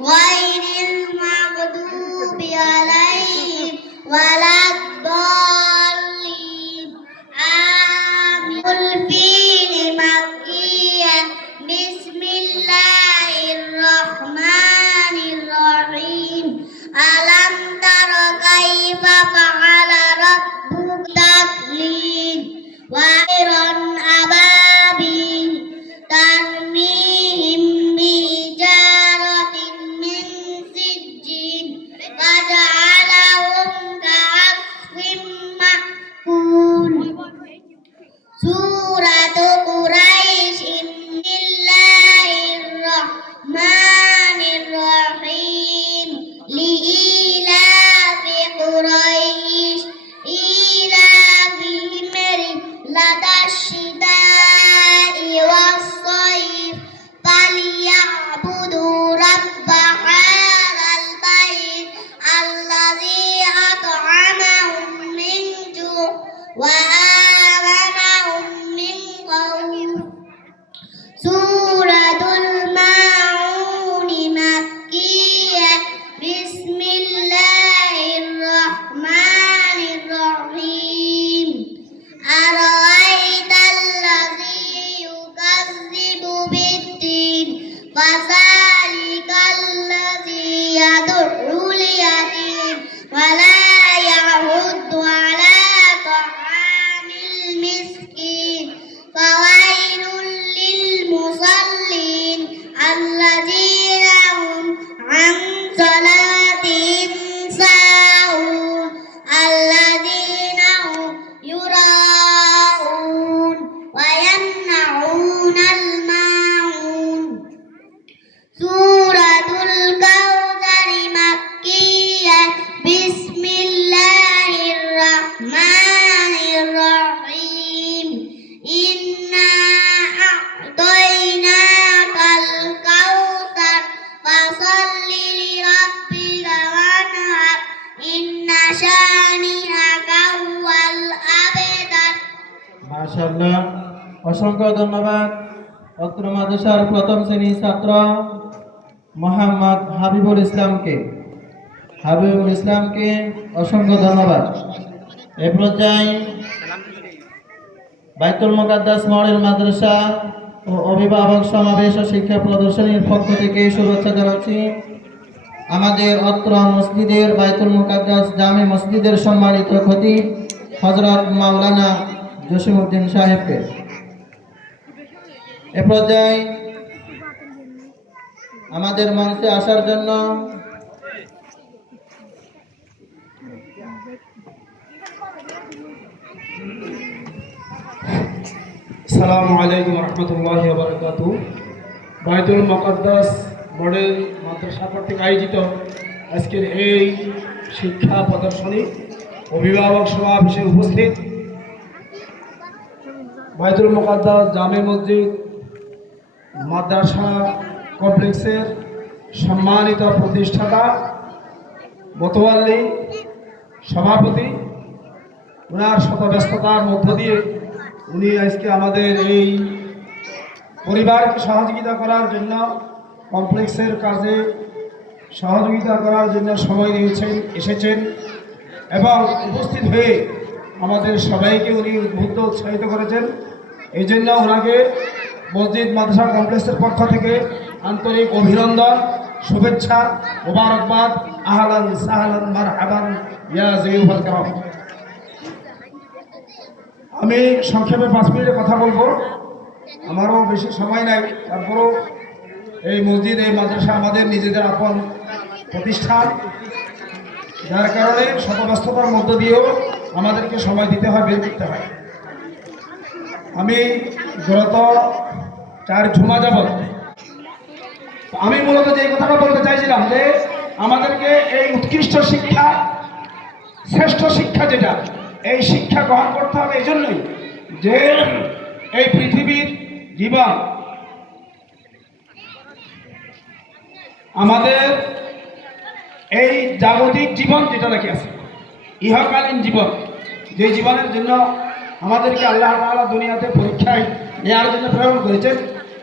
غير المغضوب عليهم ولا الضالين آمين. الفيل مكية بسم الله الرحمن الرحيم ألم تر كيف فعل ربك تضليل وعيرا أبابيل ترميهم بحجارة من سجيل فجعلهم كعصف مأكول. سورة قريش بسم الله الرحمن الرحيم لإيلاف قريش إيلافهم رحلة الشتاء والصيف فليعبدوا رب هذا البيت الذي أطعمهم من جوع وآمنهم من خوف. سورة الماعون مكية بسم الله الرحمن الرحيم أرأيت الذي يكذب بالدين فذلك الذي يدعو اليتيم ولا يحض على طعام المسكين فويل للمصلين الذين هم عن صلاتهم ساهون الذين هم يراءون ويمنعون الماعون. سورة الكوثر مكية بسم الله الرحمن الرحيم إنا أعطيناك الكوثر فصل لربك وانحر إن شانئك هو الأبتر. মাশাআল্লাহ, অসংখ্য ধন্যবাদ। অত্র মাদ্রাসার প্রথম শ্রেণীর ছাত্র মোহাম্মদ হাবিবুল ইসলামকে অসংখ্য ধন্যবাদ। এ পর্যায়ে বাইতুল মুকাদ্দাস মডেল মাদ্রাসা ও অভিভাবক সমাবেশ ও শিক্ষা প্রদর্শনীর পক্ষ থেকে শুভেচ্ছা জানাচ্ছি আমাদের অত্র মসজিদের বাইতুল মুকাদ্দাস জামে মসজিদের সম্মানিত খতিব হযরত মাওলানা জসিমউদ্দিন সাহেবকে। এ পর্যায়ে আমাদের মঞ্চে আসার জন্য আসসালামু আলাইকুম রহমতুল্লাহি ওয়া বারাকাতুহু। বাইতুল মুকাদ্দাস মডেল মাদ্রাসা কর্তৃক আয়োজিত আজকের এই শিক্ষা প্রদর্শনী অভিভাবক সমাবেশে উপস্থিত বাইতুল মুকাদ্দাস জামে মসজিদ মাদ্রাসা কমপ্লেক্সের সম্মানিত প্রতিষ্ঠাতা মোতওয়াল্লি সভাপতি, ওনার শত ব্যস্ততার মধ্য দিয়ে উনি আজকে আমাদের এই পরিবারকে সহযোগিতা করার জন্য, কমপ্লেক্সের কাজে সহযোগিতা করার জন্য সময় এসেছেন এবং উপস্থিত হয়ে আমাদের সবাইকে উনি উদ্বুদ্ধ উৎসাহিত করেছেন। এই জন্য ওনাকে মসজিদ মাদ্রাসা কমপ্লেক্সের পক্ষ থেকে আন্তরিক অভিনন্দন, শুভেচ্ছা, মোবারকবাদ। আহলান সাহলান মারহাবান ইয়া যায়ুফাল কারাম। আমি সংক্ষেপে 5 মিনিটের কথা বলবো, আমারও বেশি সময় নাই। তারপরও এই মসজিদ, এই মাদ্রাসা আমাদের নিজেদের আপন প্রতিষ্ঠান, যার কারণে শত ব্যস্ততার মধ্য দিয়েও আমাদেরকে সময় দিতে হয়, বের করতে হয়। আমি গত 4 জুমা যাবত আমি মূলত যে কথাটা বলতে চাইছিলাম যে আমাদেরকে এই উৎকৃষ্ট শিক্ষা, শ্রেষ্ঠ শিক্ষা যেটা, এই শিক্ষা গ্রহণ করতে হবে এই জন্যই যে এই পৃথিবীর জীবন, আমাদের এই জাগতিক জীবন যেটা নাকি আছে, ইহকালীন জীবন, যে জীবনের জন্য আমাদেরকে আল্লাহ তাআলা দুনিয়াতে পরীক্ষায় নেওয়ার জন্য প্রেরণ করেছেন,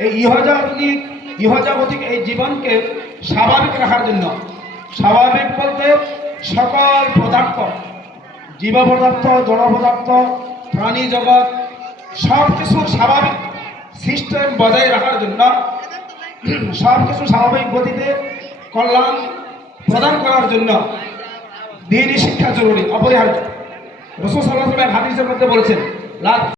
এই ইহজাগতিক ইহজাগতিক এই জীবনকে স্বাভাবিক রাখার জন্য, স্বাভাবিক বলতে সকল পদার্থ, জীব পদার্থ, জড় পদার্থ, প্রাণী জগৎ সব কিছুর স্বাভাবিক সিস্টেম বজায় রাখার জন্য, সব কিছু স্বাভাবিক গতিতে কল্যাণ প্রদান করার জন্য দ্বীনি শিক্ষা জরুরি, অপরিহার্য। রাসূল সাল্লাল্লাহু আলাইহি ওয়াসাল্লাম হাদিসের মধ্যে বলেছেন,